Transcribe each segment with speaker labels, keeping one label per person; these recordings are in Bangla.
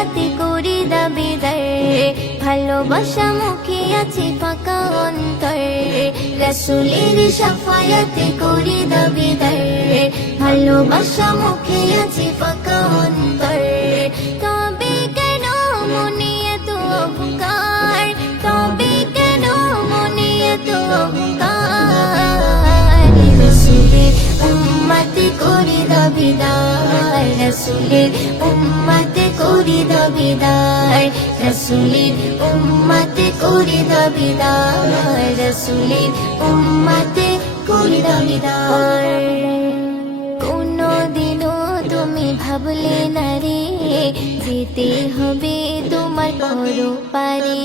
Speaker 1: রাতে করি দাবি ভালোবাসা মুখে আছে ফাঁকা অন্তর। রসুলের সাফায়াতে করি দাবি ভালোবাসা মুখে আছে ফাঁকা অন্তর। রসুলের উম্মতে করি দাবিদার, রসুলের উম্মতে করি দাবিদার, রসুলের উম্মতে করি দাবিদার। কোনো দিনও তুমি ভাবলে না রে, যেতে হবে তোমার করো পারে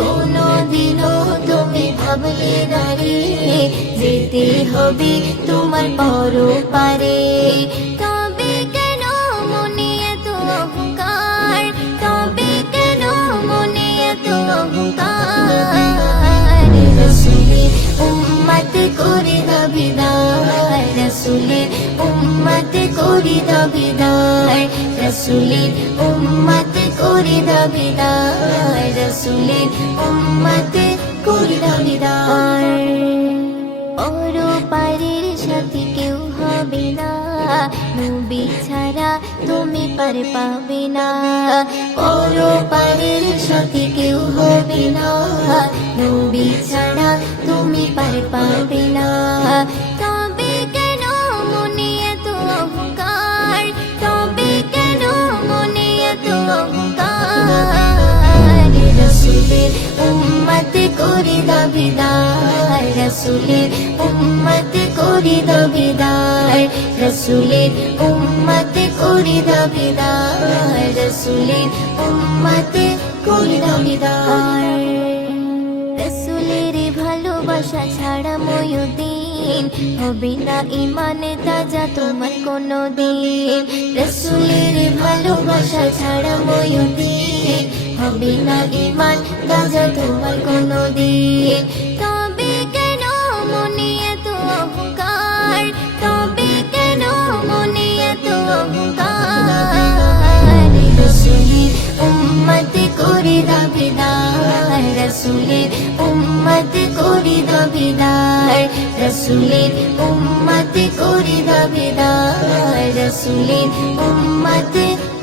Speaker 1: কোনো দিনও তুমি ভাবলে না রে, যেতে হবে তোমার পরো পারে রসুলের উম্মত করে দাবিদার, রসুলের উম্মত করি দাবিদার, রসুলের উম্মত করি দাবিদার। ওর পারের সাথে কেউ হবে না, নবী ছাড়া তুমি পার পাবে না। ওর পারের সাথে কেউ হবে না, নবী ছাড়া তুমি পার পাবে না। দাবিদার রসুলের উম্মত করে দাবিদার রসুলের উম্মত করে দাবিদার রসুলের উম্মত করে দাবিদার রসুলের ভালোবাসা ছাড়া ময়ুদ্দিন হবে না ইমানে তাজা তোমার কোনো দিন রসুলের ভালোবাসা ছাড়া ময়ুদ্দিন হবে না ইমান তাজা তোমার কোনো রসুলের উম্মত করি দাবিদার রসুলের উম্মত করি দাবিদার রসুলের উম্মত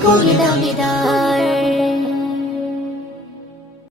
Speaker 1: করি দাবিদার।